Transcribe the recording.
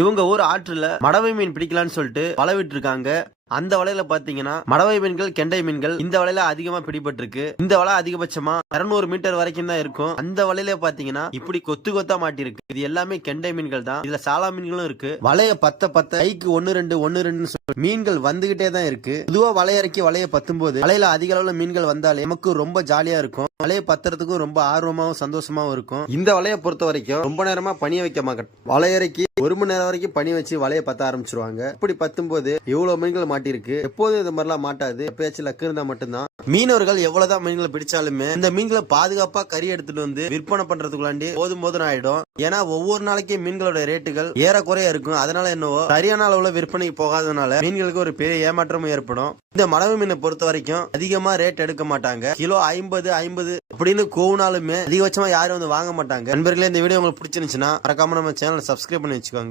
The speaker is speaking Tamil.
இவங்க ஊர் ஆற்றுல மடவை மீன் பிடிக்கலான்னு சொல்லிட்டு வலை விட்டு இருக்காங்க. அந்த வலையில பாத்தீங்கன்னா மடவை மீன்கள், கெண்டை மீன்கள் இந்த வலையில அதிகமா பிடிபட்டிருக்கு. இந்த வலை அதிகபட்சமா 200 மீட்டர் வரைக்கும் தான் இருக்கும். அந்த வலையில பாத்தீங்கன்னா இப்படி கொத்து கொத்தா மாட்டிருக்கு. இது எல்லாமே கெண்டை மீன்கள் தான். இதுல சாலா மீன்களும் இருக்கு. வலைய பத்த கைக்கு 1-2 மீன்கள் வந்துகிட்டே தான் இருக்கு. பொதுவா வலையறக்கி வலைய பத்தும்போது வலையில அதிக அளவுல மீன்கள் வந்தாலே நமக்கு ரொம்ப ஜாலியா இருக்கும். வலைய பத்துறதுக்கும் ரொம்ப ஆர்வமாவும் சந்தோஷமாவும் இருக்கும். இந்த வலைய பொறுத்த வரைக்கும் ரொம்ப நேரமா பணிய வைக்க மாட்டேன். வலையறக்கி 1 மணி நேரம் வரைக்கும் பனி வச்சு வலைய பத்த ஆரம்பிச்சிருவாங்க. இப்படி பத்தும்போது இவ்வளவு மீன்கள் மாட்டிருக்கு. எப்போதும் இந்த மாதிரிலாம் மாட்டாது. எப்பயாச்சும் லக்கு இருந்தா மட்டும்தான். மீனவர்கள் எவ்வளவுதான் மீன்களை பிடிச்சாலுமே இந்த மீன்களை பாதுகாப்பா கறி எடுத்துட்டு வந்து விற்பனை பண்றதுக்குள்ளாண்டி போதும் ஆயிடும். ஏன்னா ஒவ்வொரு நாளைக்கு மீன்களோட ரேட்டுகள் ஏறக்குறைய இருக்கும். அதனால என்னவோ சரியான அளவுல விற்பனைக்கு போகாதனால மீன்களுக்கு ஒரு பெரிய ஏமாற்றமும் ஏற்படும். இந்த மடவு மீனை பொறுத்த வரைக்கும் அதிகமா ரேட் எடுக்க மாட்டாங்க. கிலோ 50 அப்படின்னு கோவுனாலுமே அதிகபட்சமா யாரும் வந்து வாங்க மாட்டாங்க. நண்பர்களே, இந்த வீடியோ உங்களுக்கு பிடிச்சிருந்துச்சுன்னா மறக்காம நம்ம சேனலை சப்ஸ்கிரைப் பண்ணி வச்சுக்கோங்க.